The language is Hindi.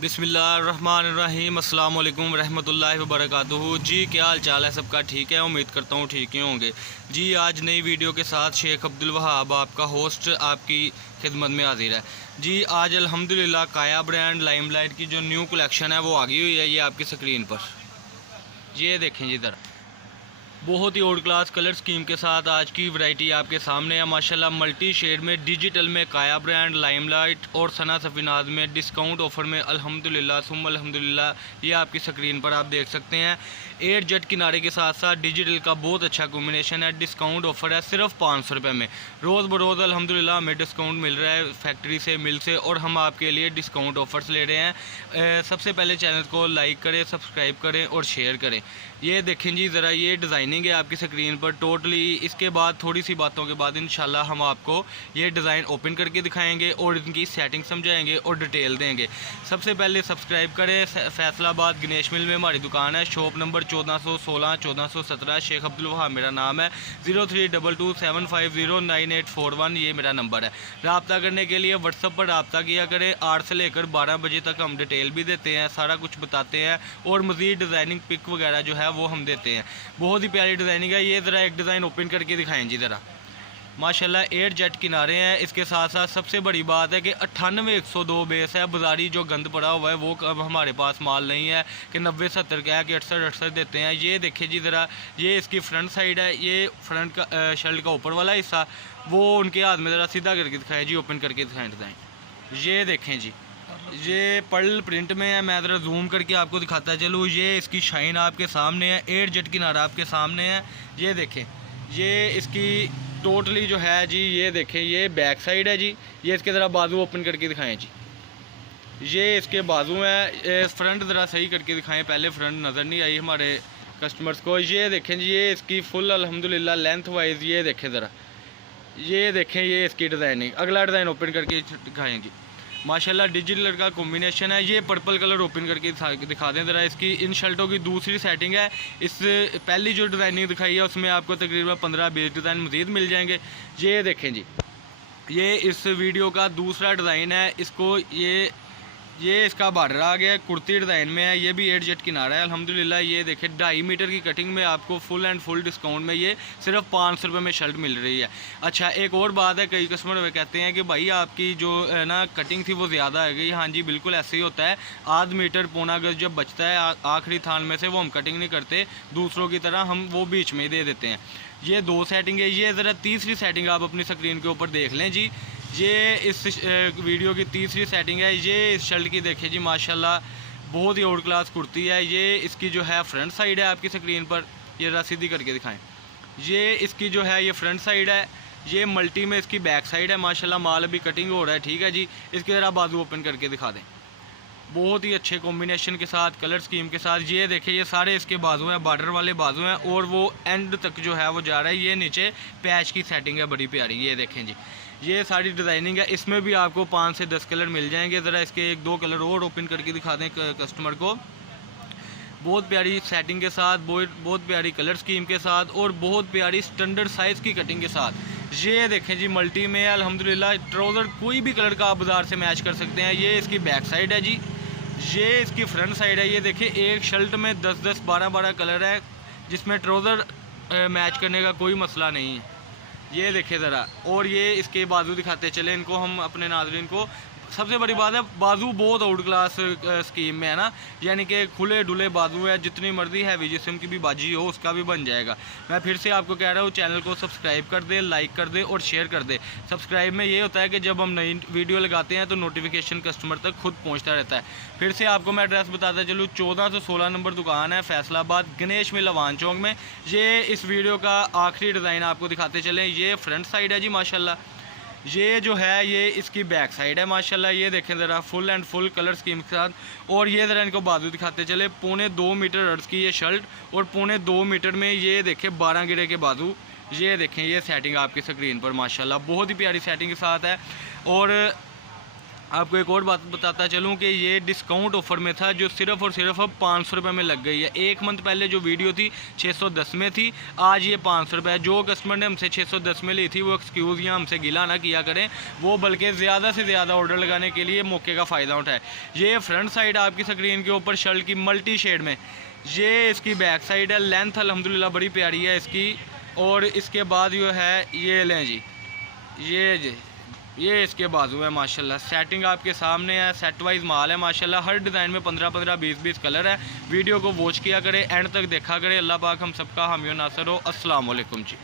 बिस्मिल्लाहिर्रहमानिर्रहीम अस्सलाम वालेकुम रहमतुल्लाहि व बरकातुहू। जी क्या हाल चाल है सबका, ठीक है? उम्मीद करता हूँ ठीक ही होंगे। जी आज नई वीडियो के साथ शेख अब्दुल वहाब आपका होस्ट आपकी खिदमत में हाजिर है। जी आज अल्हम्दुलिल्लाह काया ब्रांड लाइमलाइट की जो न्यू कलेक्शन है वो आ गई हुई है, ये आपकी स्क्रीन पर ये देखें जी ज़रा। बहुत ही ओल्ड क्लास कलर स्कीम के साथ आज की वैरायटी आपके सामने है माशाल्लाह। मल्टी शेड में डिजिटल में काया ब्रांड लाइमलाइट और सना सफीनाज में डिस्काउंट ऑफर में अल्हम्दुलिल्लाह सुम्मा अल्हम्दुलिल्लाह ये आपकी स्क्रीन पर आप देख सकते हैं। 8 जेट किनारे के साथ साथ डिजिटल का बहुत अच्छा कॉम्बिनेशन है। डिस्काउंट ऑफर है सिर्फ 500 रुपये में। रोज़ बरोज़ अल्हम्दुलिल्लाह हमें डिस्काउंट मिल रहा है फैक्ट्री से, मिल से, और हम आपके लिए डिस्काउंट ऑफर्स ले रहे हैं। सबसे पहले चैनल को लाइक करें, सब्सक्राइब करें और शेयर करें। ये देखें जी ज़रा, ये डिज़ाइनिंग है आपकी स्क्रीन पर टोटली। इसके बाद थोड़ी सी बातों के बाद इंशाल्लाह हम आपको ये डिज़ाइन ओपन करके दिखाएंगे और इनकी सेटिंग समझाएंगे और डिटेल देंगे। सबसे पहले सब्सक्राइब करें। फैसलाबाद गणेश मिल में हमारी दुकान है, शॉप नंबर 1416 1417। शेख अब्दुल वहाब मेरा नाम है। 032275098841 ये मेरा नंबर है। रब्ता करने के लिए व्हाट्सअप पर रब्ता किया करें। 8 से लेकर 12 बजे तक हम डिटेल भी देते हैं, सारा कुछ बताते हैं और मज़ीद डिज़ाइनिंग पिक वगैरह जो है वो हम देते हैं। बहुत ही प्यारी डिज़ाइनिंग है। ये ज़रा एक डिज़ाइन ओपन करके दिखाएं जी ज़रा। माशाल्लाह 8 जेट किनारे हैं। इसके साथ साथ सबसे बड़ी बात है कि 98-102 बेस है। बाजारी जो गंद पड़ा हुआ है वो अब हमारे पास माल नहीं है कि 90-70 का है कि 68-68 देते हैं। ये देखिए जी ज़रा, ये इसकी फ्रंट साइड है। ये फ्रंट का शर्ट का ऊपर वाला हिस्सा वो उनके हाथ में ज़रा सीधा करके दिखाएं जी, ओपन करके दिखाएँ डिज़ाइन। ये देखें जी, ये पर्ल प्रिंट में है। मैं ज़रा जूम करके आपको दिखाता चलूँ। ये इसकी शाइन आपके सामने है। 8 जेट किनारा आपके सामने है। ये देखें, ये इसकी टोटली जो है जी, ये देखें ये बैक साइड है जी। ये इसके ज़रा बाजू ओपन करके दिखाएं जी। ये इसके बाजू है। फ्रंट ज़रा सही करके दिखाएं, पहले फ्रंट नज़र नहीं आई हमारे कस्टमर्स को। ये देखें जी, ये इसकी फुल अल्हम्दुलिल्लाह लेंथ वाइज ये देखें ज़रा, ये देखें ये इसकी डिज़ाइनिंग। अगला डिज़ाइन ओपन करके दिखाएँ जी। माशाल्लाह डिजिटल का कॉम्बिनेशन है। ये पर्पल कलर ओपन करके दिखा दें ज़रा। इसकी इन शर्टों की दूसरी सेटिंग है। इस पहली जो डिज़ाइनिंग दिखाई है उसमें आपको तकरीबन 15-20 डिज़ाइन मज़ीद मिल जाएंगे। ये देखें जी, ये इस वीडियो का दूसरा डिज़ाइन है। इसको ये इसका बॉर्डर आ गया, कुर्ती डिज़ाइन में है। ये भी 8 जेट किनारा है अल्हम्दुलिल्लाह। ये देखें 2.5 मीटर की कटिंग में आपको फुल एंड फुल डिस्काउंट में ये सिर्फ 500 रुपये में शर्ट मिल रही है। अच्छा एक और बात है, कई कस्टमर कहते हैं कि भाई आपकी जो है ना कटिंग थी वो ज़्यादा है गई। हाँ जी बिल्कुल ऐसे ही होता है। आध मीटर पौना गज जब बचता है आखिरी थान में से वो हम कटिंग नहीं करते दूसरों की तरह, हम वो बीच में ही दे देते हैं। ये 2 सेटिंग है। ये ज़रा तीसरी सेटिंग आप अपनी स्क्रीन के ऊपर देख लें जी। ये इस वीडियो की तीसरी सेटिंग है। ये इस शर्ट की देखिए जी, माशाल्लाह बहुत ही ओल्ड क्लास कुर्ती है। ये इसकी जो है फ्रंट साइड है आपकी स्क्रीन पर, ये ज़रा सीधी करके दिखाएं। ये इसकी जो है ये फ्रंट साइड है। ये मल्टी में इसकी बैक साइड है। माशाल्लाह माल अभी कटिंग हो रहा है, ठीक है जी। इसके ज़रा बाजू ओपन करके दिखा दें। बहुत ही अच्छे कॉम्बिनेशन के साथ, कलर स्कीम के साथ। ये देखिए ये सारे इसके बाजू हैं, बॉर्डर वाले बाजू हैं और वो एंड तक जो है वो जा रहा है। ये नीचे पैच की सेटिंग है बड़ी प्यारी। ये देखें जी, ये सारी डिज़ाइनिंग है। इसमें भी आपको 5 से 10 कलर मिल जाएंगे। ज़रा इसके 1-2 कलर और ओपन करके दिखा दें कस्टमर को। बहुत प्यारी सेटिंग के साथ, बहुत प्यारी कलर स्कीम के साथ और बहुत प्यारी स्टैंडर्ड साइज़ की कटिंग के साथ। ये देखें जी मल्टी में है अल्हम्दुलिल्लाह। ट्राउज़र कोई भी कलर का आप बाज़ार से मैच कर सकते हैं। ये इसकी बैक साइड है जी। ये इसकी फ्रंट साइड है। ये देखिए एक शर्ट में 10-10 12-12 कलर है, जिसमें ट्राउज़र मैच करने का कोई मसला नहीं है। ये देखिए ज़रा, और ये इसके बाजू दिखाते चले इनको हम अपने नाज़रीन को। सबसे बड़ी बात है बाजू बहुत आउट क्लास स्कीम में है ना, यानी कि खुले डुले बाजू है। जितनी मर्जी हैवी जिस्म की भी बाजी हो उसका भी बन जाएगा। मैं फिर से आपको कह रहा हूँ चैनल को सब्सक्राइब कर दे, लाइक कर दे और शेयर कर दे। सब्सक्राइब में ये होता है कि जब हम नई वीडियो लगाते हैं तो नोटिफिकेशन कस्टमर तक खुद पहुँचता रहता है। फिर से आपको मैं एड्रेस बताता चलूँ, 1416 नंबर दुकान है फैसलाबाद गणेश मिल लवान चौक में। ये इस वीडियो का आखिरी डिज़ाइन आपको दिखाते चलें। ये फ्रंट साइड है जी माशाल्लाह। ये जो है ये इसकी बैक साइड है माशाल्लाह। ये देखें ज़रा full and full colour scheme के साथ। और ये ज़रा इनको बाजू दिखाते चले। 2.25 मीटर अर्ज की ये शर्ट और 2.25 मीटर में ये देखें 12 गिरे के बाजू। ये देखें ये सेटिंग आपकी स्क्रीन पर माशाल्लाह बहुत ही प्यारी सेटिंग के साथ है। और आपको एक और बात बताता चलूँ कि ये डिस्काउंट ऑफर में था, जो सिर्फ़ और सिर्फ अब 500 रुपये में लग गई है। एक मंथ पहले जो वीडियो थी 610 में थी, आज ये 500 रुपये। जो कस्टमर ने हमसे 610 में ली थी वो एक्सक्यूज़ या हमसे गिला ना किया करें, वो बल्कि ज़्यादा से ज़्यादा ऑर्डर लगाने के लिए मौके का फ़ायदा उठाए। ये फ्रंट साइड आपकी स्क्रीन के ऊपर शर्ट की मल्टी शेड में, ये इसकी बैक साइड है। लेंथ अल्हम्दुलिल्लाह बड़ी प्यारी है इसकी। और इसके बाद जो है ये लें जी, ये इसके बाजू है माशाल्लाह। सेटिंग आपके सामने है, सेट वाइज माल है माशाल्लाह। हर डिज़ाइन में 15-15, 20-20 कलर है। वीडियो को वॉच किया करें, एंड तक देखा करें। अल्लाह पाक हम सबका हामी और नासर हो। अस्सलाम वालेकुम जी।